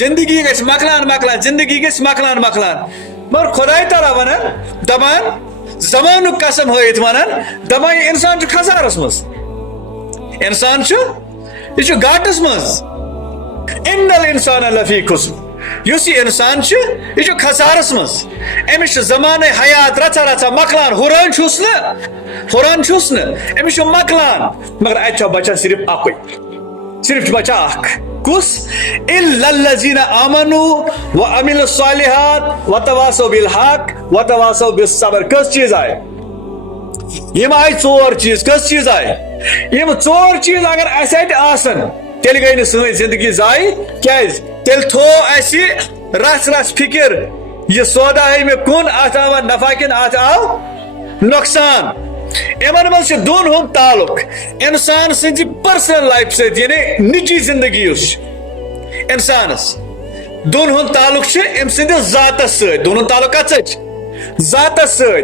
زندگی گژھِ مۄکلان زندگی گژھِ مۄکلان مگر خۄداے تعالیٰ ونان دپان زمانُک قسم ہٲیِتھ ونان دپان یہِ انسان چھُ خسارس منٛز انسان چھُ یہِ چھُ گاٹس منٛز ان الانسان لفی خسر یُس یہِ انسان چھُ یہِ چھُ خسارس منٛز أمِس چھُ زمانے حیات رژھا مۄکلان ہُران چھُس نہٕ أمِس چھُ مۄکلان مگر اَتہِ چھُ بچان صرف اکُے صرف چھُ بچان اکھ کُس الا الذین آمنوا وعملوا الصالحات وتواصوا بالحق وتواصوا بالصبر کٔژ چیٖز آیہِ یِم آیہِ ژور چیٖز کٔژ چیٖز آیہِ یِم ژور چیٖز اگر اَسہِ اَتہِ آسن تیٚلہِ گٔے نہٕ سٲنۍ زندگی ضایہِ کیازِ تیٚلہِ تھوو اَسہِ رژھ فِکر یہِ سودا ہے مےٚ کُن اتھ آوا نفع کِنہٕ اتھ آو نۄقصان یِمن منٛز چھُ دۄن ہُنٛد تعلق انسان سٕنٛزِ پٔرسنل لایفہِ سۭتۍ یعنی نجی زندگی یُس چھِ انسانس دۄن ہُنٛد تعلق چھُ أمۍ سٕنٛدِس ذاتس سۭتۍ دۄن ہُنٛد تعلق کتھ سۭتۍ چھُ ذاتس سۭتۍ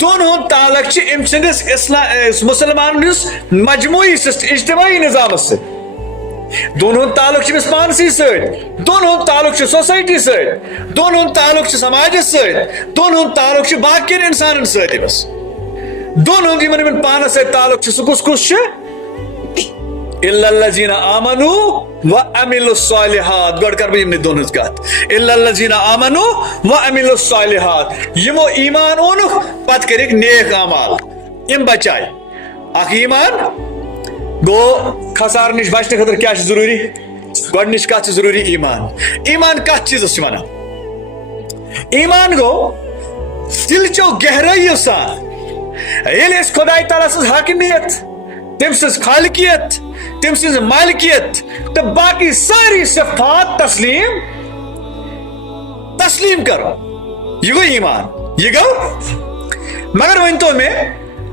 دۄن ہُنٛد تعلق چھُ أمۍ سٕنٛدِس مُسلمان یُس مجموعی اجتماعی نظامس سۭتۍ دۄن ہُنٛد تعلق چھُ أمِس پانسٕے سۭتۍ دۄن ہُنٛد تعلق چھُ سوسایٹی سۭتۍ دۄن ہُنٛد تعلق چھُ سماجس سۭتۍ دۄن ہُنٛد تعلق چھُ باقین انسانن سۭتۍ أمِس دۄن ہُنٛد یِمن پانس سۭتۍ تعلق چھُ سُہ کُس چھُ الا الذین آمنوا وعملوا الصالحات گۄڈٕ کرٕ بہٕ یِمنٕے دۄن ہٕنٛز کتھ الا الذین آمنوا وعملوا الصالحات یِمو ایمان اوٚنُکھ پتہٕ کٔرِکھ نیک اعمال یِم بچاے اکھ ایمان گوٚو خسارٕ نِش بچنہٕ خٲطرٕ کیاہ چھُ ضروٗری گۄڈنِچ کتھ چھِ ضروٗری ایمان کتھ چیٖزس چھِ ونان ایمان گوٚو دِلچو گہرٲیو سان ییٚلہِ أسۍ خۄداے تعالیٰ سٕنٛز حاکمیت تٔمۍ سٕنٛز خالقیت تٔمۍ سٕنٛز مالکیت تہٕ باقٕے سٲری صفات تسلیٖم کرو یہِ گوٚو ایمان یہِ گوٚو مگر ؤنۍتو مےٚ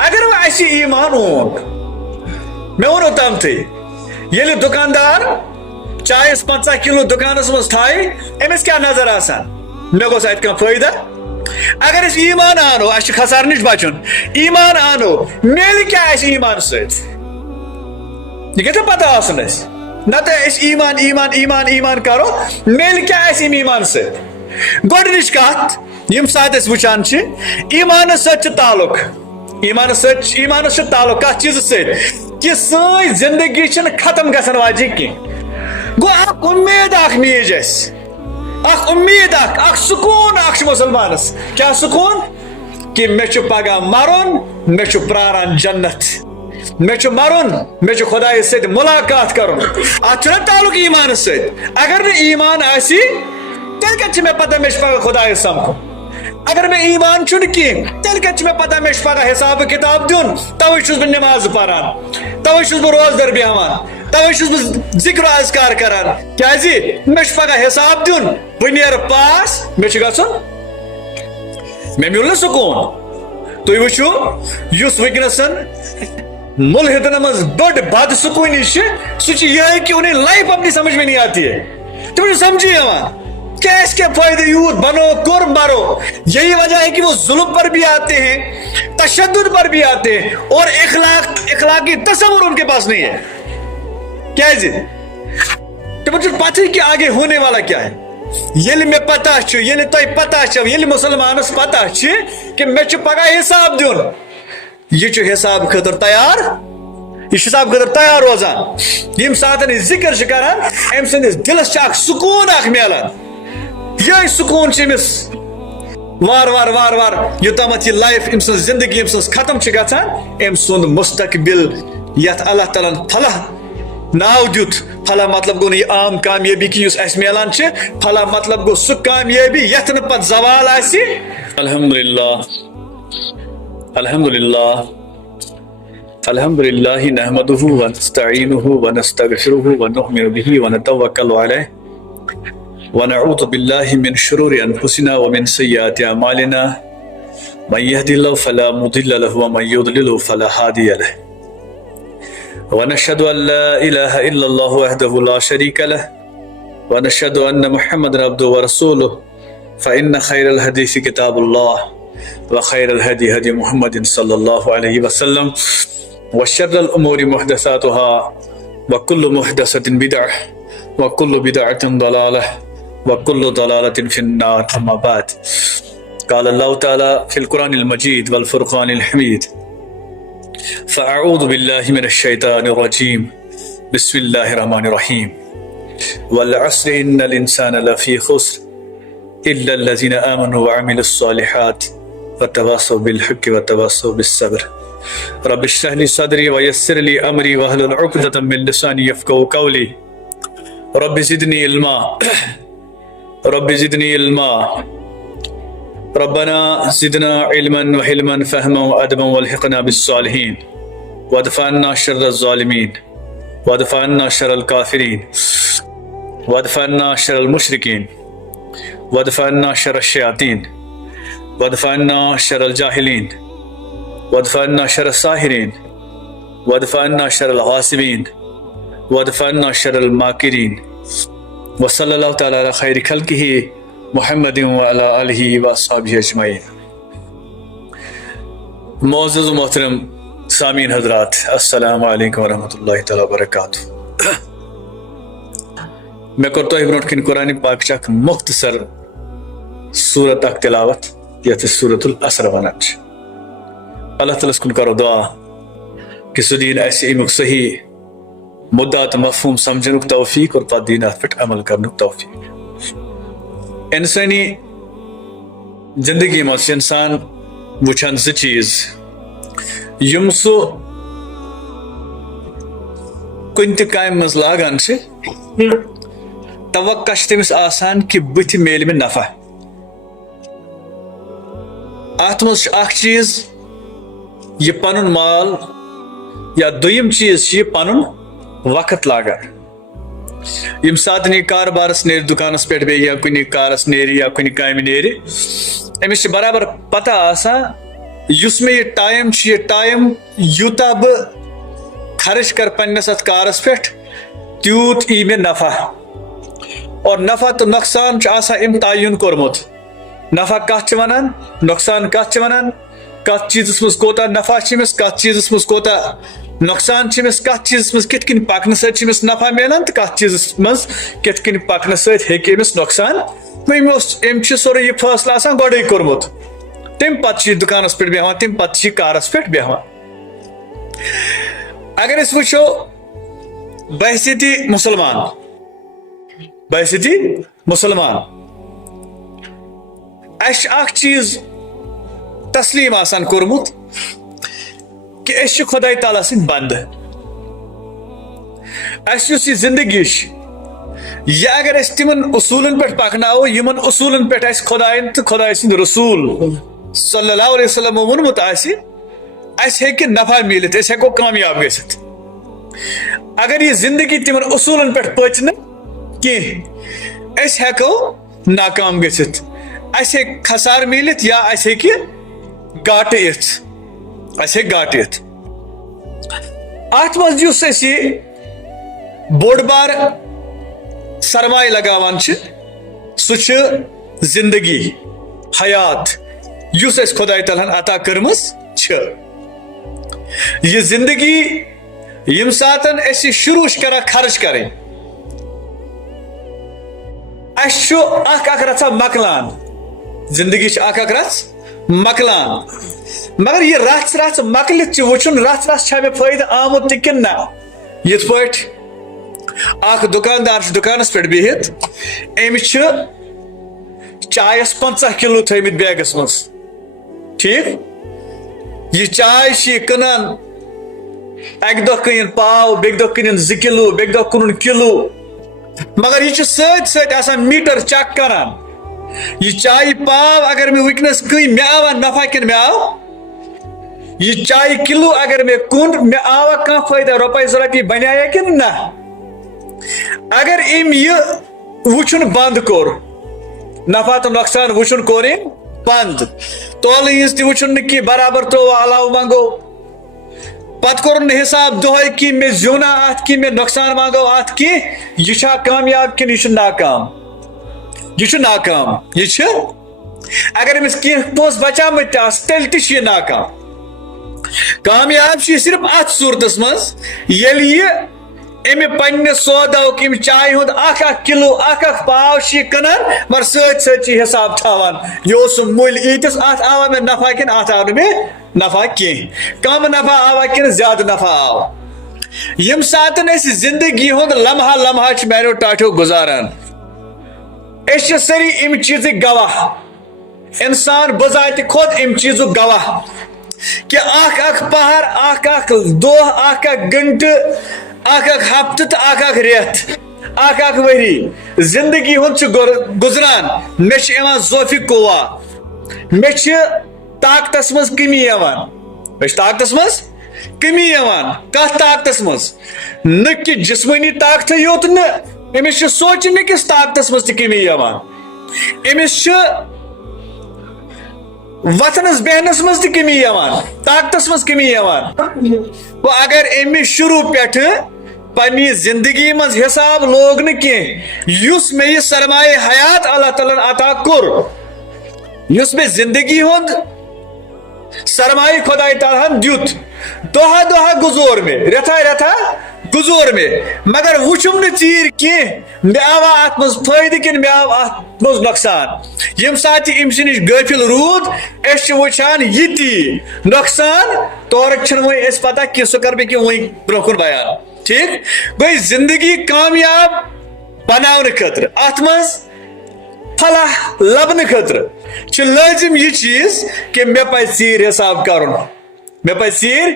اگر وۄنۍ اَسہِ ایمان اوٚن مےٚ ووٚن اوٚتامتھٕے ییٚلہِ دُکاندار چایس 50 کِلوٗ دُکانس منٛز تھایہِ أمِس کیاہ نظر آسان مےٚ گوٚژھ اَتہِ کانٛہہ فٲیدٕ اگر أسۍ ایمان آنو اَسہِ چھُ خسارٕ نِش بچُن ایمان آنو میلہِ کیاہ اَسہِ ایمان سۭتۍ یہِ گژھِ نہ پتہ آسُن اَسہِ نتہٕ أسۍ ایمان کرو میلہِ کیاہ اَسہِ اَمہِ ایمان سۭتۍ گۄڈنِچ کتھ ییٚمہِ ساتہٕ أسۍ وٕچھان چھِ ایمانس سۭتۍ چھُ تعلق ایمانس چھُ تعلق کتھ چیٖزس سۭتۍ کہِ سٲنۍ زندگی چھنہٕ ختم گژھن واجیٚنۍ کینٛہہ گوٚو اکھ اُمید اکھ میج اَسہِ اکھ اُمید اکھ سکوٗن اکھ چھُ مُسلمانس کیاہ سکوٗن کہِ مےٚ چھُ پگاہ مرُن مےٚ چھُ پراران جنت مےٚ چھُ مرُن مےٚ چھُ خۄدایس سۭتۍ مُلاقات کرُن اتھ چھُنہ تعلق ایمانس سۭتۍ اگر نہٕ ایمان آسہِ تیٚلہِ کتہِ چھِ مےٚ پتہ مےٚ چھُ پگاہ خۄدایس سمکھُن اگر مےٚ ایمان چھُنہٕ کینٛہہ تیٚلہِ کتہِ چھِ مےٚ پتہ مےٚ چھُ پگاہ حسابہٕ کِتاب دیُن توے چھُس بہٕ نٮ۪مازٕ پران توے چھُس بہٕ روزدر بیٚہوان توے چھُس بہٕ ذِکر اذکار کران کیازِ مےٚ چھُ پگاہ حساب دیُن بہٕ نیرٕ پاس مےٚ چھُ گژھُن مےٚ میوٗل نہٕ سکوٗن تُہۍ وٕچھِو یُس وٕنکیٚنسن مُلحِدن منٛز بٔڑ بد سکوٗنی چھِ سُہ چھُ یِہے کہِ انہیں لائف اپنی سمجھ میں نہیں آتی ہے تِمن چھُ سمجھی یِوان کیا اس کے فائدے یوت بنو کر مرو یہی وجہ ہے کہ وہ ظلم پر بھی آتے ہیں تشدد پر بھی آتے ہیں اور اخلاقی تصور ان کے پاس نہیں ہے کیا تمن چھُ پتہ کہ آگے ہونے والا کیا ہے ییٚلہِ مےٚ پتہ چھُ ییٚلہِ تۄہہِ پتہ چھو ییٚلہِ مُسلمانس پتہ چھِ کہ مےٚ چھُ پگاہ حساب دیُن یہِ چھُ حساب خٲطرٕ تیار یہ حساب خٲطرٕ تیار روزان ییٚمہِ ساتہٕ أسۍ ذِکر چھِ کران أمۍ سٕنٛدِس دِلس چھُ اکھ سکوٗن اکھ میلان یہے سکوٗن چھُ أمِس وار یوٚتامتھ یہِ لایف أمۍ سٕنٛز زندگی أمۍ سٕنٛز ختم چھِ گژھان أمۍ سُنٛد مستقبل یتھ اللہ تعالیٰ ہن فلاح ناو دیُت فلاح مطلب گوٚو نہٕ یہِ عام کامیٲبی کہِ یُس اَسہِ میلان چھِ فلاح مطلب گوٚو سُہ کامیٲبی یتھ نہٕ پتہٕ زوال آسہِ الحمدللہ نحمدہ ونستعینہ ونستغفرہ ونؤمن بہ ونتوکل علیہ ونعوذ باللہ من شرور انفسنا ومن سیئات اعمالنا من یهد اللہ فلا مضل له ومن یضلل فلا ہادی له ونشهد ان لا الہ الا اللہ وحدہ لا شریک له ونشهد ان محمدا عبدہ ورسولہ فإن خیر الحدیث کتاب اللہ وخیر الهدی هدی محمد صلی اللہ علیہ وسلم وشر الامور محدثاتها وكل محدثة بدعة وكل بدعة ضلالة وكل ضلالة في النار. أما بعد، قال الله تعالى في القرآن المجيد والفرقان الحميد: فأعوذ بالله من الشيطان الرجيم، بسم الله الرحمن الرحيم، والعصر إن الإنسان لفي خسر إلا الذين آمنوا وعملوا الصالحات وتواصوا بالحق وتواصوا بالصبر. رب اشرح لي صدري ويسر لي أمري واحلل عقدة من لساني يفقهوا قولي. رب زدني علما رب زدني علما ربنا زدنا علما وحلما فهما وأدبا والحقنا بالصالحين وادفع عنا شر الظالمين وادفع عنا شر الكافرين وادفع عنا شر المشركين وادفع عنا شر الشياطين وادفع عنا شر الجاهلين وادفع عنا شر الساحرين وادفع عنا شر الغاصبين وادفع عنا شر الماكرين. وصلى الله تعالى على خير خلقه محمد وعلى آله وأصحابه أجمعين. معزز و محترم سامعین حضرات، السلام علیکم ورحمۃ اللہ تعالیٰ وبرکاتہ. میں کرتا ہوں برونٹ کن قرآن پاک چاک مختصر سورت اک تلاوت یت سورت العصر ونان. اللہ تعالیٰ کن کرو دعا کہ سہ دین اسہ امیک صحیح مدعا تو مفہوم سمجھنک توفیق اور پتہ دین ات پہ عمل کرنک توفیق. انسانی زندگی مز انسان وچھان زٕ چیز یم سہ کن تہ کامہ مز لاگان توقع تمس آسان کہ بت میل میں نفع. ات مز اخ چیز یہ پنن مال یا دویم چیز یہ پنن وقت لاگان. یم سات یہ کاربارس نیر دکانس پہ یا کن کارس نیر یا کن کامہ نیر امس برابر پتہ آسان اس میں یہ ٹائم یوتا بہ خرچ کر پنس ات کارس پہ تیوت ای میں نفع. اور نفع تو نقصان ام تعین کورمت. نفع کت ونان نقصان کت ونان کت چیزس مز کوتا نفع چمس کت چیزس مز کوتا نقصان چمس کت چیزس مز کت کن پکن سمس نفع ملان تو کت چیزس مز کت کن پکن سمس نقصان. ام سورے یہ فیصلہ آسان گوڑے کورمت. تم پتہ دکانس پہ بیہوان تم پتہ کارس پہ بیہوان. اگر اس وچھو بحثیتی مسلمان اس اخ چیز تسلیم آسان کورمت کہ اس خدا تعالیٰ سن بند. اس یہ زندگی یہ اگر اس تمن اصولن پہ پکناو یمن اصولن پہ خدائن تو خدا سند رسول صلی اللہ علیہ وسلم ونمت اس ہیکہ نفع ملت اس ہیکو کامیاب گژھت. اگر یہ زندگی تمن اصولن پہ پچ نا کی اس ہیکو ناکام گژھت. اس ہیک خسار ملت یا اس ہیکہ گاٹہ یتھ. ات مز یس اس یہ بوڑ بار سرمایہ لگاوان سہ زندگی حیات یس اس خدا تعالیٰ عطا کرمس. یہ زندگی یم ساتن اس شروع کران خرچ کریں اس اخ رژھا مکلان. زندگی اخ رژھ مکلان مگر یہ رژھ مکلت وچن رژھ میں فائدہ آمت کن نا. یت پہ اخ دکاندار دکانس پہ بہت امس چائس 50 کلو تھمت بیگس مز. ٹھیک یہ چائے کنان اک دہ کن پاو بیک دہ کن 2 کلو بیک دہ کن کلو مگر یہ ست میٹر چیک کران. یہ چائے پاو اگر میں ونکس کن مے آوا نفع کن مے آو. یہ چائے کلو اگر میں کن مے آوا کھانا فائدہ روپے 2 رۄپیہِ بنایا کن نا. اگر ام یہ وچن بند کور نفع تو نقصان وچن کور بند تولہ ہز تہ وچن نہ برابر تو علاوہ منگو پتہ کور حساب دہے کہ مے زیونا ات کی مے نقصان مانگو ات کی یہ کامیاب کن یہ ناکام. یہ ناکام. یہ اگر امس کی پوز بچامت تیل تہ ناکام. کامیاب صرف ات صورتس مز یل یہ امی پنہ سوداؤک یم چائے ہند اکھ کلو اکھ پاو کنان مگر ست ست حساب تھاوان یہ مل ایتس ات آوا میں نفع کن ات آو میں نفع کی کم نفع آوا کن زیادہ نفع آو یم ساتن اس زندگی ہند لمحہ لمحہ میانو ٹاٹھو گزاران اس سری ام چیز گواہ انسان بذات خود ام چیز گواہ کہ اکھ پہر اکھ دہ اکھ گھنٹہ اکھ ہفتہ تو اکھ ریت اکھ وری زندگی ہند گزران مے ذوفی قوا مے طاقتس مز کمی مے طاقتس مز کمی کت طاقتس مز نہ کہ جسمانی طاقت یوت نا امس سوچنے کس طاقتس مز کمی امس وتھنس بہنس مز کمی طاقتس مز کمی وہ اگر امس شروع پہ پنی زندگی مز حساب لوگ نا کیس میں یہ سرمایہ حیات اللہ تعالیٰ عطا کور اس میں زندگی ہند سرمایہ خدا تعالیٰ دیت دہا دہا گزور میں رتھا رتھا گزور میں مگر وچم نا ژیر کی مے آوا ات مز فائدہ کن مے آو ات مز نقصان یم سات امس نش غافل رود اس وچان یہ نقصان تورک چھن وی اس پتہ کہ سہ کر بہ وی برکن بیان ٹھیک گئی زندگی کامیاب بناون خاطر ات مز فلاح لبن خاطر لازم یہ چیز کہ مے پہ ژیر حساب کرن مے پہ ژیر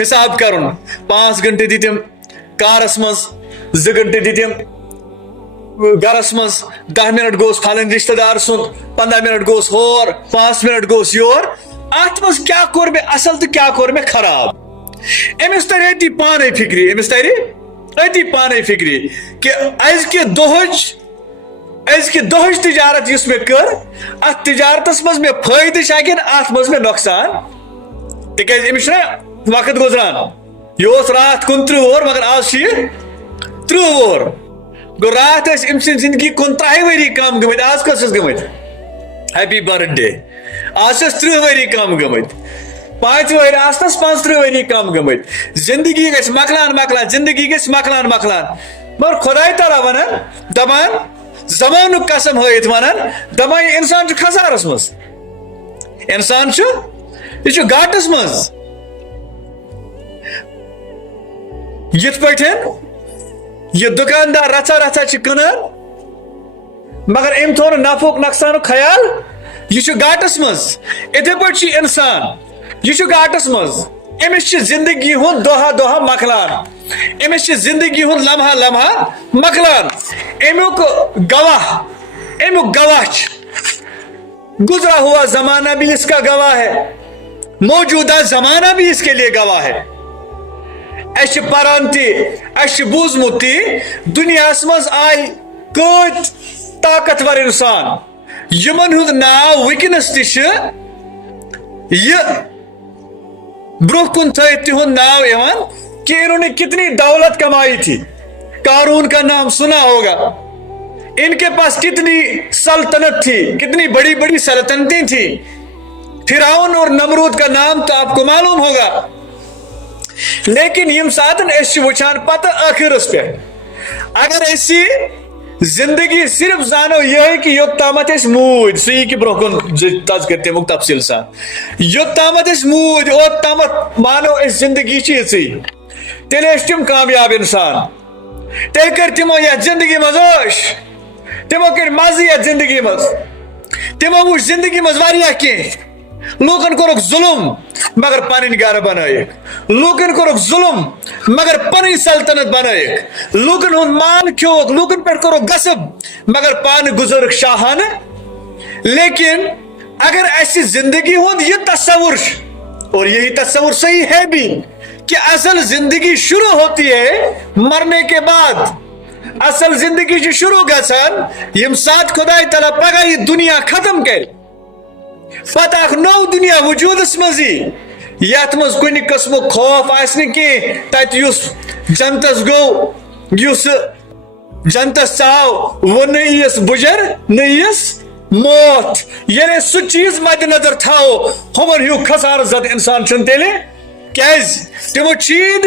حساب کرن 5 گھنٹے دتم کارس مز 2 گھنٹے دتم گرس مز 10 منٹ گوس پھلن رشتہ دار سن 15 منٹ گوس ہور 5 منٹ گوس یور ات مز کیا کور میں اصل تو کیا کور میں خراب امس تر اتی پانے فکری امس تر اتی پانے فکری کہ ازکہ دہچ تجارت اس میں کر ات تجارتس مز میں فائدہ شاکن ات مز میں نقصان تکیاز امس وقت گزران یہ رات 29 وور مگر آج 30 وور گو رات ام سن زندگی 29 وری کم گمت آج کس گمت ہیپی برتھ ڈے آج 30 وری کم گمت 5 وری آسنس 35 وری کم گمت زندگی گھس مکلان مکلان زندگی گھس مکلان مکلان مگر خدائی تعالیٰ ونان دپان زمان قسم ہائت ونان دپان انسان خسارس مز انسان یہ گاٹس مز یت پٹھن یہ دکاندار رچا رچا کنان مگر ام تھو نفع نقصان خیال یہ گاٹس مز اتھے پہ انسان یہ گاٹس مز امس زندگی ہند دہا دہا مکلان امس زندگی ہند لمحہ لمحہ مکلان امیک گواہ گزرا ہوا زمانہ بھی اس کا گواہ ہے موجودہ زمانہ بھی اس کے لیے گواہ ہے اس پران تس بوزمت تی دنیا مز آئی کت طاقتور انسان یمن ہند ناو ونکس یہ برہ کن تھت تہد ناو کہ انہوں نے کتنی دولت کمائی تھی قارون کا نام سنا ہوگا ان کے پاس کتنی سلطنت تھی کتنی بڑی بڑی سلطنتیں تھی فرعون اور نمرود کا نام تو آپ کو معلوم ہوگا لیکن یم ساتن اس وچان پتہ آخرس پہ اگر اسی زندگی صرف زانو یہ ہے کہ یوت تامت اس موج سی کی برکن تذکر تیمک تفصیل سا یوت تامت اس موج اوت تامت مانو اس زندگی چیز سی تیل اس تم کامیاب انسان تیل کر تمو یا زندگی مزوش تمو کر مازی یا زندگی مز تمو موش زندگی مزواری کی لوکن کو ظلم مگر پانی گھر بنائک لوکن کو ظلم مگر پانی سلطنت بنائک لوکن ہند مان کھوک لوکن پر کرو غصب مگر پان گزرک شاہانہ لیکن اگر ایسی زندگی ہند یہ تصور اور یہی تصور صحیح ہے بھی کہ اصل زندگی شروع ہوتی ہے مرنے کے بعد اصل زندگی جو شروع گژھان یم سات خدای تعالیٰ پگہ یہ دنیا ختم کر پتہ نو دنیا وجودس مزی یت مز کن قسم خوف آسن کی تت جنتس گو اس جنتس ژاو وہ نیس بجر نیس موت یعنی سہ چیز مد نظر تھو ہمن ہیو خسارہ زد انسان چھ تیلے کیاز تمو چید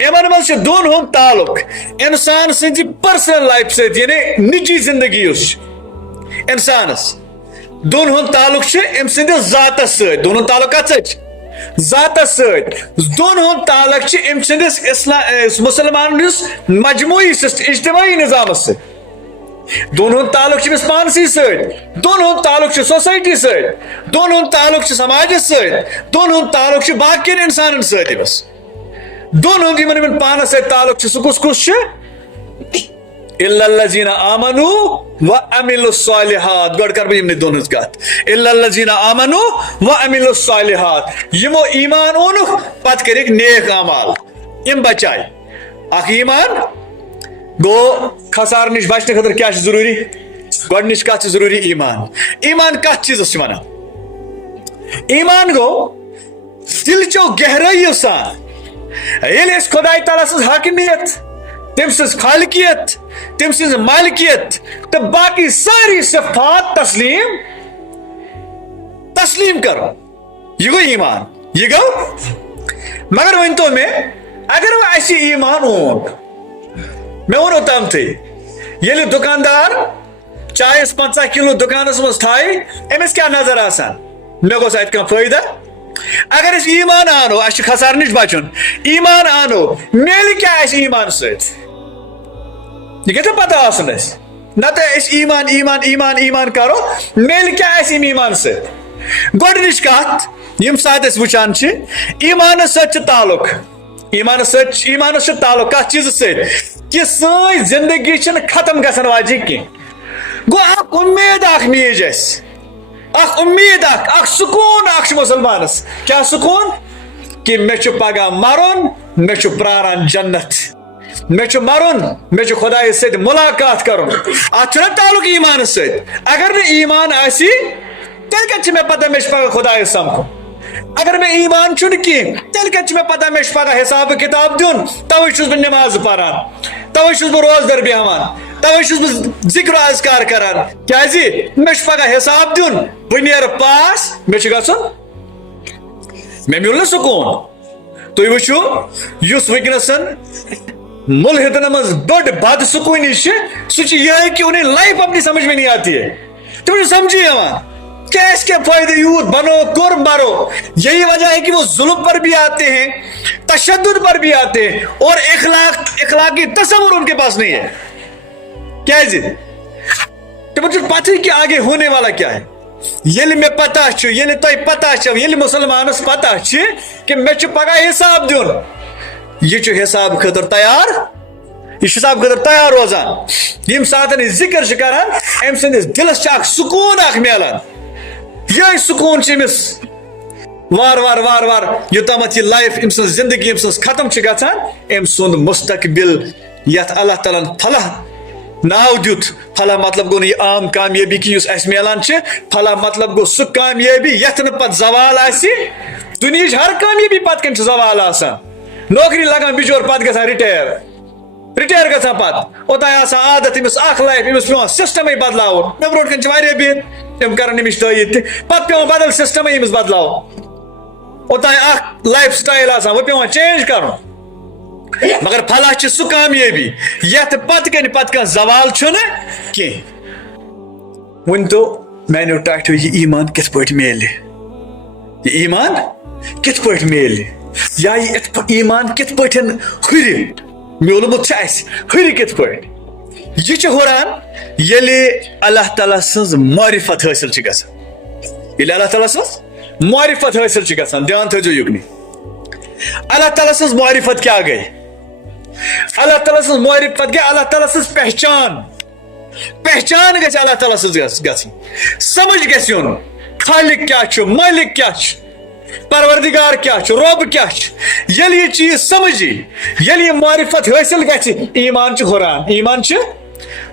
یمن مز دون ہند تعلق انسان سندی پرسنل لائف ست یعنی نجی زندگی اس انسانس دون ہند تعلق ام سندس ذاتس ست دون ہند تعلق کت ست ذاتس ست دون ہند تعلق ام سندس مسلمان مجموعی اجتماعی نظام ست دون ہند تعلق امس پانسی ست دون ہند تعلق سوسائٹی ست دون ہند تعلق سماجس ست دون ہند تعلق باقین انسان ست امس دون ہند یمن پانس ست تعلق سہ کس کس الا الذين امنوا وعملوا الصالحات گوڑ کر بہ دون ہز کت الا الذين امنوا وعملوا الصالحات یمو ایمان اون پت کرک نیک اعمال ام بچائے اخ ایمان گو خسار نش بچنے خاطر کیا ضروری گۄڈنِچ کت ضروری ایمان ایمان کت چیزس ونان ایمان گو دل چو گہرائیو سان ییٚلہِ أسۍ خۄداے تعالیٰ سٕنٛز حاکمیت تٔمۍ سٕنٛز خالقیت تٔمۍ سٕنٛز مالکیت تہٕ باقی ساری صفات تسلیم کرو یہ گو ایمان یہ گو مگر ؤنتو مےٚ اگر وۄنۍ اَسہِ ایمان اون مےٚ ووٚنو تامتھٕے ییٚلہِ دُکاندار چایس 50 کلو دُکانس منٛز تھایہِ أمِس کیٛاہ نظر آسان مےٚ گوٚژھ اَتہِ کانٛہہ فٲیدٕ اگر اس ایمان آنو اس خسار نش بچن ایمان آنو میل کیا اس ایمان ست یہ کتنا پتہ آسن اس نت اس ایمان ایمان ایمان ایمان کرو میل کیا اس ایمان ست گۄڈنِچ کتھ یم سات اس وچان چھ ایمان ست تعلق ایمان ست تعلق کتھ چیز ست کہ سٲنۍ زندگی چھنہٕ ختم گژھن واجی کینٛہہ گوٚو اکھ اُمید اکھ میج اسہِ اخ امید اخ سکون اخ مسلمانس کیا سکون کہ مے پگہ مرن مے پراران جنت مے مرن مے خدائے ست ملاقات کرن ات تعلق ایمان ست اگر نہ ایمان آسی تیل کت مے پتہ مے پگہ خدائے سمکھن اگر مے ایمان چھن کی تیل کت مے پتہ مے پگہ حساب کتاب دیون توے چھس بہ نماز پران توے چھس بہ روزدار بیہوان توے چھس بہ ذکر و اذکار کران کیازِ مے پگہ حساب دیون بہ نیر پاس مے گژھن مے میول نہ سکون تُہۍ وٕچھِو یُس وٕنکیٚنسن ملحدن منٛز بٔڑ بد سکوٗنی چھِ سُہ چھِ یِہے کہ انہیں لائف اپنی سمجھ میں نہیں آتی ہے تمہیں سمجھی یوان کیا اس کے فائدے یوت بنو کر مارو یہی وجہ ہے کہ وہ ظلم پر بھی آتے ہیں تشدد پر بھی آتے ہیں اور اخلاقی تصور ان کے پاس نہیں ہے کیا ہے تمہیں پتہ کہ آگے ہونے والا کیا ہے یل میں پتہ یل تہ پتہ یل مسلمانس پتہ کہ مے پگہ حساب دیون یہ حساب خاطر تیار یہ حساب خاطر تیار روزان یم سات ذکر کران ام سندس دلس اخ سکون اخ ملان یہ سکون امس وار وار وار وار یوتامت یہ لائف ام سن زندگی ام سن ختم گژھان ام سند مستقبل یت اللہ تعالیٰ فلاح ناو دیت فلاح مطلب گو یہ عام کامیابی کی اس ملان فلاح مطلب گو سہ کامیابی یت پت زوال آسی دنیا ہر کامیابی پت کن زوال آسان نوکری لگان بچور پت گژھان رٹیر گژھان پت اوتان آسان عادت امس اخ لائف امس پیوان سسٹمے بدلاون مے برونٹ کن واریاہ بہت تم کران امس تٲیید تہ پت پیوان بدل سسٹمے امس بدلاون اوتان اخ لائف سٹائل آسان وہ پیوان چینج کرن مگر فلاح چھ سہ کامیابی یت پت کن زوال چھنہ کی ون تو میانو ٹاٹھو یہ ایمان کت پٲٹھۍ میلہِ یہ ایمان کت پٲٹھۍ میلہِ یا یہ ایمان کت پٲٹھۍ ہُرِ میولمت ہُرِ کت پٲٹھۍ یہ چھ ہُران ییٚلہِ اللہ تعالیٰ سٕنٛز معرفت حٲصِل چھ گژھان ییٚلہِ اللہ تعالیٰ سٕنٛز معرفت حٲصِل چھ گژھان دھیان تھٲیزیو یُکنٕے اللہ تعالیٰ سٕنٛز معرفت کیا گئی اللہ تعالیٰ سٕنٛز معرفت گئی اللہ تعالیٰ سٕنٛز پہچان گژھِ اللہ تعالیٰ سٕنٛز گژھٕنۍ سمجھ گژھِ یُن خالق کیا چھُ مالک کیا چھُ پروردگار کیا چھُ رۄب کیا چھُ ییٚلہِ یہ چیز سمجھی ییٚلہِ یہ معرفت حٲصِل گژھِ ایمان چھُ ہُران ایمان چھُ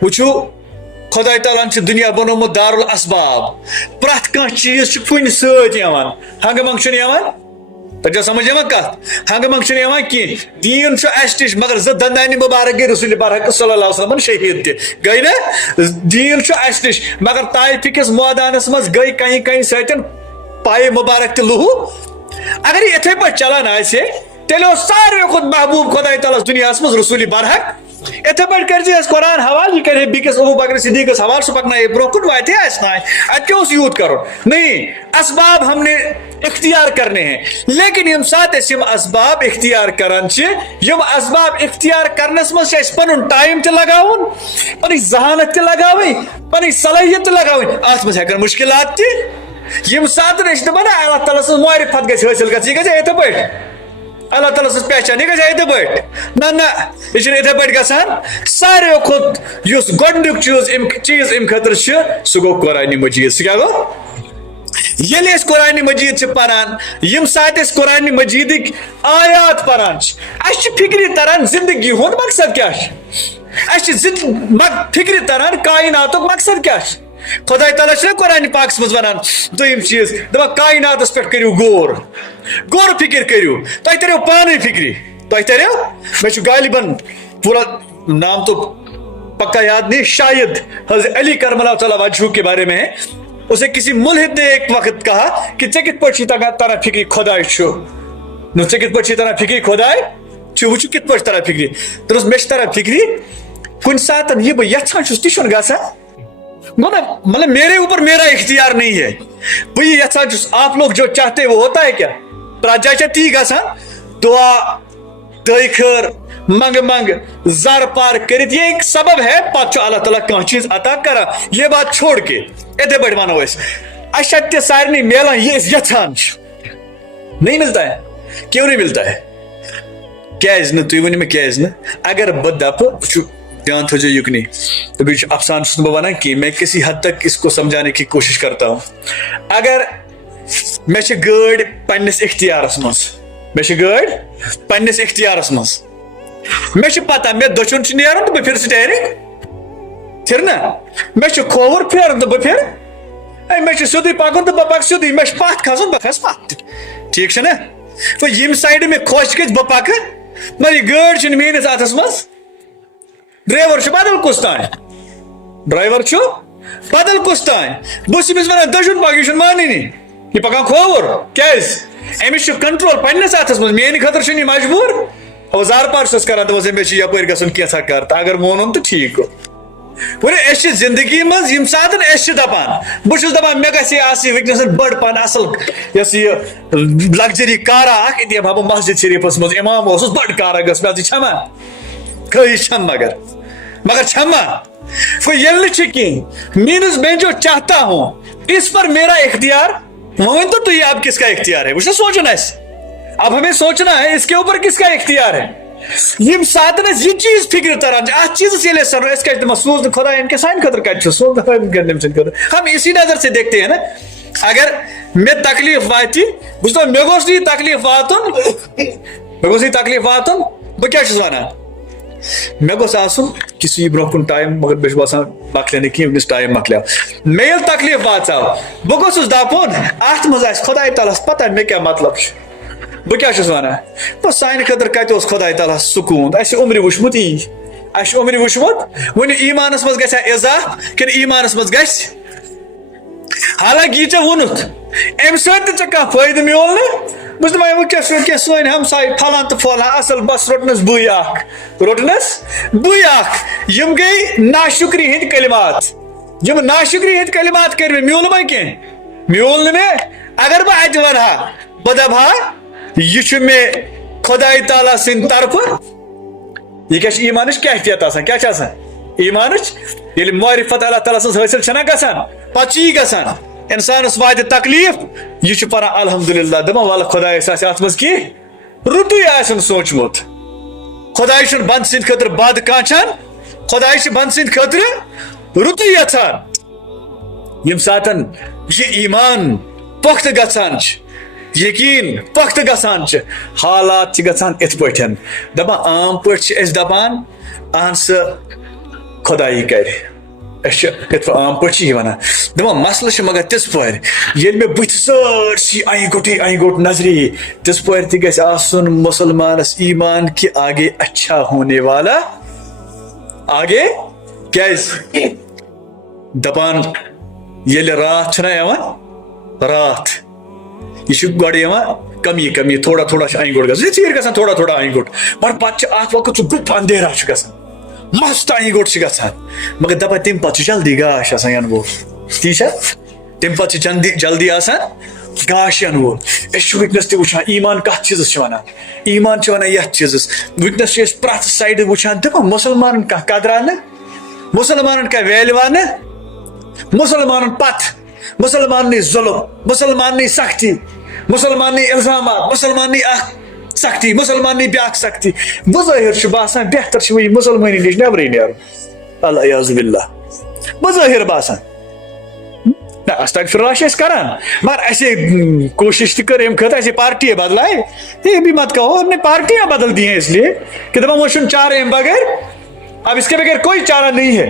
وٕچھِو خۄداے تعالیٰ چھُ دُنیا بنومُت دارالاسباب پرٛٮ۪تھ کانٛہہ چیز چھُ کُنہِ سۭتۍ یِوان ہنگہٕ منٛگ چھُنہٕ یِوان تۄہہِ چھا سمجھ یِوان کتھ ہنگہٕ منٛگ چھُنہٕ یِوان کینٛہہ دیٖن چھُ اَسہِ نِش مگر زٕ دندانہِ مُبارک گٔے رسول پاک صلی اللہ علیہ وسلمن شہیٖد تہِ گٔے نہ دیٖن چھُ اَسہِ نِش مگر طایفہِ کِس مٲدانس منٛز گٔے کنہِ سۭتۍ پایہِ مُبارک تہِ لُہو اگر یہ اتھے پٲٹھۍ چلان آسہِ تیلو سارے خود محبوب خدا تعالیٰ دنیا مز رسول برحق اتھے پہ کر قرآن حوالہ یہ کرے بیکس ابو بکر صدیقس حوالہ سہ پکنائے برو کن واتہ ات کیا یوت کرو نہیں اسباب ہم نے اختیار کرنے ہیں لیکن یم سات یم اسباب اختیار کران یم اسباب اختیار کرنس مز پن ٹائم تہ لگاون پن ذہانت تہ لگاون پن صلاحیت تہ لگاون ات مز ہیکن مشکلات تہ یم سات دپان اللہ تعالیٰ سن معرفت گژھِ حٲصِل گژھِ یہ گژھِ یِتھے پٲٹھۍ اللہ تعالیٰ سٕنٛز پہچان یہ گژھِ یِتھے پٲٹھۍ نہ یہ چھُنہٕ یِتھے پٲٹھۍ گژھان ساروٕیو کھۄتہٕ یُس گۄڈنیُک چیٖز اَمہِ خٲطرٕ چھُ سُہ گوٚو قرآنِ مجیٖد سُہ کیٛاہ گوٚو ییٚلہِ أسۍ قرآنِ مجیٖد چھِ پران ییٚمہِ ساتہٕ أسۍ قرآنِ مجیٖدٕکۍ آیات پران چھِ اَسہِ چھِ فِکرِ تران زندگی ہُنٛد مقصد کیٛاہ چھُ اَسہِ چھِ فِکرِ تران کایناتُک مقصد کیٛاہ چھُ خدا تعالیٰ چھُنہ قرآنِ پاکس منٛز ونان دوٚیِم چیٖز دپان کایناتس پٮ۪ٹھ کٔرِو غور فِکر کٔرِو تۄہہِ تریو پانے فِکرِ تۄہہِ تریو مےٚ چھُ غالباً پوٗرا نام تو پکا یاد نہیں شاید حضرت علی کرم اللہ تعالیٰ وجہ کے بارے میں ہے اسے کسی ملحد نے ایک وقت کہا کہ ژےٚ کِتھ پٲٹھۍ چھُے تران فِکرِ خۄداے چھُ نہ ژےٚ کِتھ پٲٹھۍ چھُے تران فِکرِ خۄداے چھُ وٕچھو کِتھ پٲٹھۍ تران فِکرِ دوٚپُس مےٚ چھِ تران فِکرِ کُنہِ ساتہٕ یہِ بہٕ یژھان چھُس تہِ چھُنہٕ گژھان مطلب میرے اوپر میرا اختیار نہیں ہے بھئی یژھان چھُس آپ لوگ جو چاہتے وہ ہوتا ہے کیا پرٛٮ۪تھ جایہِ چھا تی گژھان دعا دعاے خٲر منگ زر پار کرت یہ ایک سبب ہے پتہ چھُ اللہ تعالیٰ کانٛہہ چیٖز عطا کران یہ بات چھوڑ کے اتھے پٲٹھۍ ونو أسۍ اَسہِ چھا تہِ سارنٕے میلان یہ أسۍ یژھان چھِ نہیں ملتا ہے کیوں نہیں ملتا ہے کیازِ نہٕ تُہۍ ؤنِو مےٚ کیازِ نہٕ اگر بہٕ دپہٕ وٕچھِو دھیان تھٲیزیو یُکنٕے تو بیٚیہِ چھُ افسانہٕ چھُس نہٕ بہٕ ونان کینٛہہ میں کسی حد تک اس کو سمجھانے کی کوشش کرتا ہوں اگر مےٚ چھِ گٲڑۍ پننس اختیارس منٛز مےٚ چھِ گٲڑۍ پننس اختیارس منٛز مےٚ چھِ پتہ مےٚ دٔچھُن چھُ نیرُن تہٕ بہٕ پھِرٕ سٹیرنگ پھِرنا مےٚ چھُ کھووُر پھیرُن تہٕ بہٕ پھِرٕ مےٚ چھُ سیٚودُے پکُن تہٕ بہٕ پکہٕ سیٚودُے مےٚ چھُ پتھ کھسُن بہٕ کھسہٕ پتھ ٹھیٖک چھُ نا وۄنۍ ییٚمہِ سایڈٕ مےٚ خۄش گژھِ بہٕ پکہٕ مگر یہِ گٲڑۍ چھِنہٕ میٲنِس اتھس منٛز ڈرایور چھُ بدل کُس تانۍ ڈرایور چھُ بدل کُس تانۍ بہٕ چھُس أمِس ونان دٔچھُن پکھ یہِ چھُنہٕ مانٲنی یہِ پکان کھووُر کیازِ أمِس چھُ کنٹرول پننس اتھس منٛز میانہِ خٲطرٕ چھُنہٕ یہِ مجبوٗر وزار پار چھُس کران دپس مےٚ چھُ یپٲرۍ گژھُن کینٛژھا کر تہٕ اگر مونُن تہٕ ٹھیٖک گوٚو وۄنۍ أسۍ چھِ زندگی منٛز ییٚمہِ ساتہٕ أسۍ چھِ دپان بہٕ چھُس دپان مےٚ گژھِ آسٕنۍ وٕنکیٚنس بٔڑ پہن اصل یۄس یہِ لگجری کارا اکھ أتی ہا بہٕ مسجد شریفس منٛز امام اوسُس بٔڑ کارا گٔژھ مےٚ یہِ چھما خٲہِش چھم مگر چھما کوئی ییٚلہِ نہٕ چھِ کینٛہہ میٖنٕز میں جو چاہتا ہوں اس پر میرا اختیار وۄنۍ تو تُہۍ اب کس کا اختیار ہے وٕچھ نا سونچُن آسہِ اب ہمیں سوچنا ہے اس کے اوپر کس کا اختیار ہے یم ساتن یہ چیز فکر تران ات چیز ییٚلہِ سنو اس کتہِ دپان سوز نہٕ خۄداین کینٛہہ سانہِ خٲطرٕ کتہِ چھُ سوز نہٕ تٔمۍ سٕنٛدِ خٲطرٕ ہم اسی نظر سے دیکھتے ہیں نا اگر مےٚ تکلیف واتہِ بہٕ چھُس دپان مےٚ گوٚژھ نہٕ یہِ تکلیف واتُن بہٕ کیٛاہ چھُس ونان مےٚ گوٚژھ آسُن کہِ سُہ یی برونٛہہ کُن ٹایم مگر مےٚ چھُ باسان مۄکلہِ نہٕ کینٛہہ وٕنِس ٹایم مۄکلیو مےٚ ییٚلہِ تکلیف واژاو بہٕ گوٚژھُس دپُن اتھ منٛز آسہِ خۄداے تعالیٰ پتہ مےٚ کیٛاہ مطلب چھُ بہٕ کیٛاہ چھُس ونان بہٕ سانہِ خٲطرٕ کتہِ اوس خۄداے تعالیٰ سکوٗن اَسہِ چھُ عمرِ وٕچھمُت یی اَسہِ چھُ عمرِ وٕچھمُت وۄنۍ ایٖمانس منٛز گژھِ ہا اضافہٕ کِنہٕ ایٖمانس منٛز گژھِ حالانکہِ یہِ ژےٚ ووٚنُتھ امہِ سۭتۍ تہِ ژےٚ کانٛہہ فٲیدٕ میول نہٕ بہٕ چھُس دپان وٕنکیٚس چھُ کینٛہہ سٲنۍ ہمساے پھلان تہٕ پھۄلان اصل بس روٚٹنس بٕے اکھ یِم گٔے ناشُکری ہٕنٛدۍ کلمات یِم ناشُکری ہٕنٛدۍ کلمات کٔرۍ مےٚ میول ما کینٛہہ میول نہٕ مےٚ اگر بہٕ اتہِ ونہٕ ہا بہٕ دپہٕ ہا یہ چھُ مےٚ خۄداے تعالیٰ سٕنٛدِ طرفہٕ یہِ کیٛاہ چھِ ایٖمانٕچ کیفیت آسان کیٛاہ چھِ آسان ایٖمانٕچ ییٚلہِ معرفت اللہ تعالیٰ سٕنٛز حٲصِل چھنہ گژھان پتہٕ چھُ یی گژھان انسانس واتہِ تکلیف یہِ چھُ پران الحمدللہ دپان ولہٕ خۄدایس آسہِ اتھ منٛز کینٛہہ رُتُے آسُن سوٗنٛچمُت خۄداے چھُنہٕ بنٛدٕ سٕنٛدِ خٲطرٕ بد کانٛچھان خۄداے چھُ بنٛدٕ سٕنٛدِ خٲطرٕ رُتُے یژھان ییٚمہِ ساتن یہِ ایٖمان پۄختہٕ گژھان چھِ یقیٖن پۄختہٕ گژھان چھِ حالات چھِ گژھان یِتھ پٲٹھۍ دپان عام پٲٹھۍ چھِ أسۍ دپان اہن سا خۄدایی کرِ أسۍ چھِ یِتھ پٲٹھۍ عام پٲٹھۍ چھِ یہِ ونان دپان مسلہٕ چھُ مگر تِژھ پٲرۍ ییٚلہِ مےٚ بٕتھِ سٲرسٕے انہِ گوٚٹ نظرِ یی تِژھ پٲرۍ تہِ گژھِ آسُن مُسلمانس ایٖمان کہِ آگے اچھا ہونے والا آگے کیازِ دپان ییٚلہِ راتھ چھُنہ یِوان راتھ یہ گۄڈٕ یِوان کمی تھوڑا تھوڑا این گوٹ گژھان ژیٖر گژھان تھوڑا تھوڑا این گوٹ مگر پتہٕ چھُ اکھ وقت سُہ گُپ اندھیرا چھُ گژھان مست این گوٹ چھُ گژھان مگر دپان تمہِ پتہٕ چھُ جلدی گاش آسان ینہٕ وول ٹھیک چھا تمہِ پتہٕ چھُ جلدی آسان گاش ینہٕ وول أسۍ چھِ وٕنکیٚنس تہِ وٕچھان ایمان کتھ چیٖزس چھِ ونان ایمان چھِ ونان یتھ چیٖزس وٕنکیٚنس چھِ أسۍ پرٛٮ۪تھ سایڈٕ وٕچھان دپان مُسلمانن کانٛہہ قدرا نہٕ مُسلمانن کانٛہہ ویلوا نہٕ مُسلمانن پتھ مسلمان ظلم مسلمان سختی مسلمان الزامات مسلمان اخ سختی مسلمان بیاکھ سختی بظٲہر چھُ باسان بہتر چھُ وۄنۍ مسلمٲنی نِش نٮ۪برٕے نیرُن العیاذ باللہ بظٲہر باسان نہ استغفر اللہ چھِ أسۍ کران مگر اَسے کوشش تہِ کٔر اَمہِ خٲطرٕ اَسے پارٹی بدلائے یہ بھی مت کہو ہم نے پارٹیاں بدل دی ہیں اس لیے کہ دپان وہ چھُنہٕ چارٕ اَمہِ بغیر اب اس کے بغیر کوئی چارہ نہیں ہے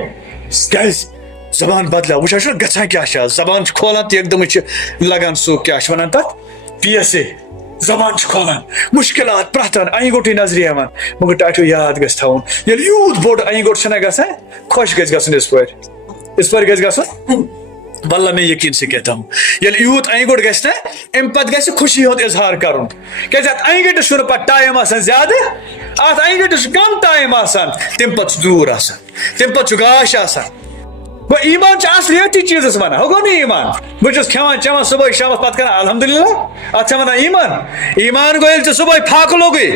کیازِ زبان بدلا وٕچھان چھُ گژھان کیاہ چھُ آز زبان چھُ کھولان تہٕ یکدم چھُ لگان سُہ کیاہ چھِ ونان تتھ PSA زبان چھُ کھولان مُشکلات پرٛٮ۪تھ این گوٹٕے نظرِ یِوان مگر ٹاٹھیو یاد گژھِ تھاوُن ییٚلہِ یوٗت بوٚڑ این گوٹ چھُنہ گژھان خۄش گژھِ گژھُن یِتھ پٲٹھۍ گژھِ گژھُن واللہ میں یقین سے کہتا ہوں ییٚلہِ یوٗت این گوٹ گژھِ نا اَمہِ پتہٕ گژھِ خوشی ہُنٛد اظہار کرُن کیازِ اتھ این گٔٹِس چھُنہٕ پتہٕ ٹایم آسان زیادٕ اتھ این گٔٹِس چھُ کم ٹایم آسان تمہِ پتہٕ چھُ دوٗر آسان تمہِ پتہٕ چھُ گاش آسان گوٚو ایمان چھُ اصلِیتی چیٖزس ونان ہُہ گوٚو نہٕ ایمان بہٕ چھُس کھٮ۪وان چٮ۪وان صبحٲے شامس پتہٕ کران الحمدللہ اتھ چھا ونان ایمان گوٚو ییٚلہِ ژےٚ صبحٲے پھاکہٕ لوگُے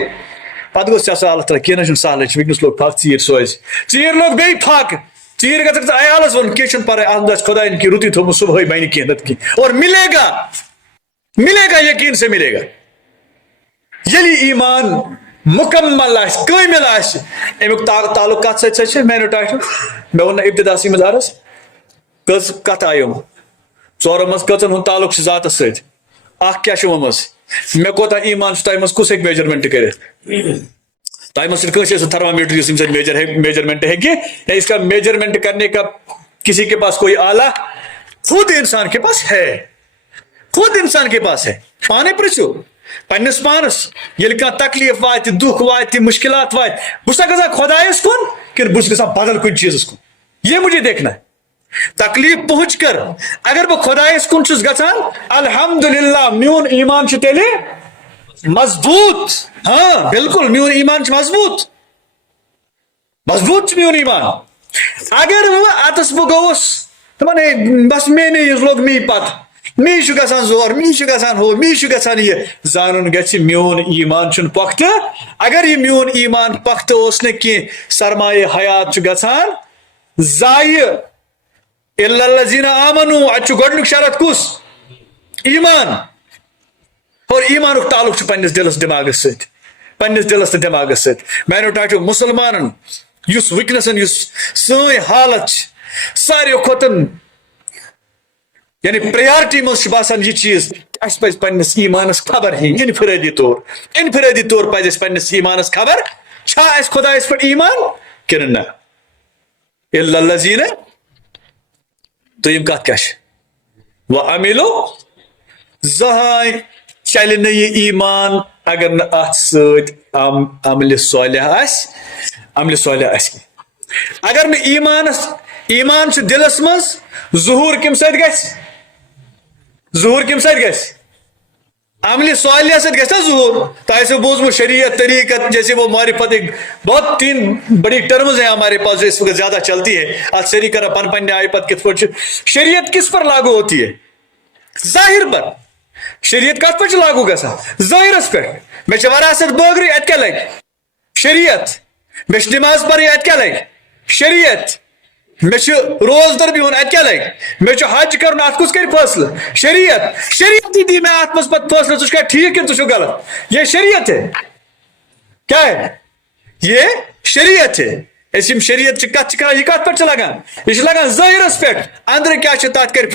پتہٕ گوٚژھ ژےٚ آسان اللہ تعالیٰ کینٛہہ نہ چھُنہٕ سہلٕے چھُ وٕنکیٚنس لوگ پھاکہٕ ژیٖر سوزِ ژیٖر لوگ بیٚیہِ پھاکہٕ ژیٖر گژھکھ ژٕ عیالس وَنُن کینٛہہ چھُنہٕ پرواے اتھ منٛز آسہِ خۄداین کینٛہہ رُتُے تھوٚومُت صبحٲے بنہِ کینٛہہ نتہٕ کینٛہہ اور ملے گا یقین سے ملے گا ییٚلہِ ایمان مکمل آسہِ کٲمِل آسہِ امیُک تعلق کتھ سۭتۍ چھُ میانیو ٹاٹھیو مےٚ ووٚن نہ ابتداسٕے منٛز عرض کٔژ کتھ آیو ژورو منٛز کٔژن ہُنٛد تعلق چھُ ذاتس سۭتۍ اکھ کیاہ چھُ ووٚنمُت مےٚ کوتاہ ایمان چھُ تۄہہِ منٛز کُس ہیٚکہِ میجرمنٹ کٔرِتھ تۄہہِ منٛز چھُنہٕ کٲنٛسہِ سُہ تھرمامیٹر یُس ییٚمہِ سۭتۍ میجرمنٹ ہیٚکہِ یا اس کا میجرمنٹ کرنے کا کسی کے پاس کوئی آلہ خود انسان کے پاس ہے پانے پرژھِو پننس پانس ییٚلہِ کانٛہہ تکلیف واتہِ دُکھ واتہِ مُشکلات واتہِ بہٕ چھُسا گژھان خۄدایس کُن کِنہٕ بہٕ چھُس گژھان بدل کُنہِ چیٖزس کُن یہ مجھے دیکھنا ہے تکلیف پہنچ کر اگر بہٕ خۄدایس کُن چھُس گژھان الحمدللہ میون ایمان چھُ تیٚلہِ مضبوط ہاں بالکل میون ایمان چھُ مضبوط چھُ میون ایمان اگر وۄنۍ اتس بہٕ گوٚوُس دپان ہے بس میانے یُس لوگ می پتہٕ می چھُ گژھان زور می چھُ گژھان ہُہ می چھُ گژھان یہِ زانُن گژھِ میون ایمان چھُنہٕ پۄختہٕ اگر یہِ میون ایمان پۄختہٕ اوس نہٕ کینٛہہ سرمایہ حیات چھُ گژھان ضایہِ الا الذین آمنوا اتہِ چھُ گۄڈنیُک شرط کُس ایمان اور ایمانُک تعلق چھُ پننس دِلس دٮ۪ماغس تہٕ دٮ۪ماغس سۭتۍ میانیو ٹاٹھیو مُسلمانن یُس وٕنکیٚنس یُس سٲنۍ حالت چھِ ساروٕے کھۄتہٕ یعنی پریارٹی منٛز چھُ باسان یہِ چیٖز اَسہِ پزِ پننس ایمانس خبر ہیٚنۍ انفرٲدی طور پزِ اَسہِ پننس ایمانس خبر چھا اَسہِ خۄدایس پٮ۪ٹھ ایمان کِنہٕ نہ الا الذین دوٚیِم کتھ کیاہ چھِ وعملوا زٕہٲنۍ چلہِ نہٕ یہِ ایمان اگر نہٕ اتھ سۭتۍ عملہِ صالح آسہِ اگر نہٕ ایمان چھُ دلس منٛز ظہوٗر کمہِ سۭتۍ گژھِ عملہِ صالحہ سۭتۍ گژھِ نا ظہوٗر تۄہہِ آسیو بوٗزمُت شریعت طریقت جیسے وہ معرفت بہت 3 بڑی ٹرمز ہیں ہمارے پاس جو اس وقت زیادہ چلتی ہے اتھ سٲری کران پننہِ آیہِ پتہٕ کِتھ پٲٹھۍ چھُ شریعت کس پر لاگو ہوتی ہے ظاہر پر شریعت کتھ پٮ۪ٹھ چھِ لاگو گژھان ظٲہرس پٮ۪ٹھ مےٚ چھِ وراثت بٲگرٕے اتہِ کیاہ لگہِ شریعت مےٚ چھِ نٮ۪ماز پرٕنۍ اتہِ کیاہ لگہِ شریعت مےٚ چھُ روزدر بِہُن اتہِ کیاہ لگہِ مےٚ چھُ حج کرُن اتھ کُس کرِ فٲصلہٕ شریعت دی مےٚ اتھ منٛز پتہٕ فٲصلہٕ ژٕ چھُکھا ٹھیٖک کِنہٕ ژٕ چھُکھ غلط یہ شریعت ہے کیاہ ہے یہ شریعت ہے أسۍ یِم شریعت چہِ کتھ چھِ کران یہِ کتھ پٮ۪ٹھ چھِ لگان یہِ چھِ لگان ظٲہرس پٮ۪ٹھ أنٛدرٕ کیاہ چھُ تتھ کرِ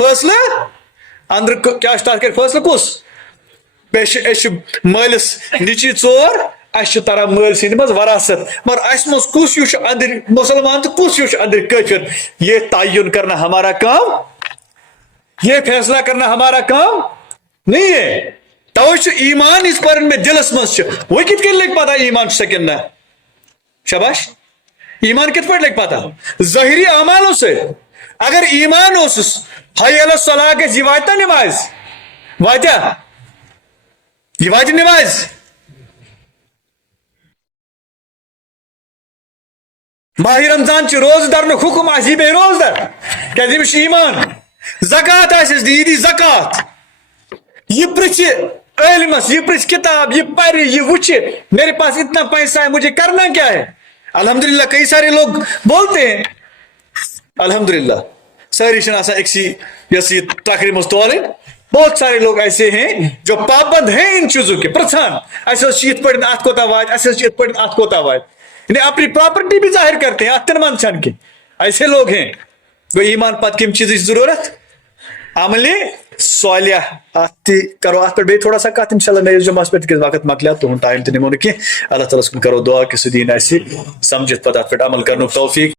فٲصلہٕ کُس أسۍ چھِ مٲلِس نِچی ژور اَسہِ چھُ تران مٲلۍ سٕنٛدِ منٛز وراثت مگر اَسہِ منٛز کُس ہیوٗ چھُ أنٛدرۍ مُسلمان تہٕ کُس ہیوٗ چھُ أنٛدرۍ کٲفِر یہ تعین کرنا ہمارا کام یہ فیصلہ کرنا ہمارا کام نہیں ہے توے چھُ ایمان یِتھ پٲٹھۍ مےٚ دِلس منٛز چھُ وۄنۍ کِتھ کٔنۍ لگہِ پتہ ایمان چھُ سا کِنہٕ نہ شاباش ایمان کِتھ پٲٹھۍ لگہِ پتہ ظٲہری اعمالو سۭتۍ اگر ایمان اوسُس حی علی الصلاح گژھِ یہِ واتہِ نا نٮ۪مازِ واتیٛا یہ وات نماز ماہ رمضان چھ روز درن حکم آسی بے روز در کیا امس ایمان زکات آسس دی زکات یہ پرچھ علمس یہ پرچھ کتاب یہ پڑھ یہ وچھ میرے پاس اتنا پیسہ ہے مجھے کرنا کیا ہے. الحمدللہ کئی سارے لوگ بولتے ہیں الحمدللہ ساری شناسا ایکسی یس یہ تقریب مستوال بہت سارے لوگ ایسے ہیں جو پابند ہیں ان چیزوں کے پرچھان ایسے یت پڑھ ات کوتا وات ایسے یت پڑھ ات کوتا وات یعنی اپنی پراپرٹی بھی ظاہر کرتے ہیں اتن من چھن کے ایسے لوگ ہیں. وہ ایمان پت کم چیز ضرورت عملی صالح کرو ات پہ تھوڑا سا کت انشاءاللہ نئے جمعہ پہ تک وقت مکلیو تہد ٹائم تہ نمو نا کی اللہ تعالیٰ کن کرو دعا کہ سہ دین اسہ سمجھت پتہ ات پہ عمل کرن توفیق.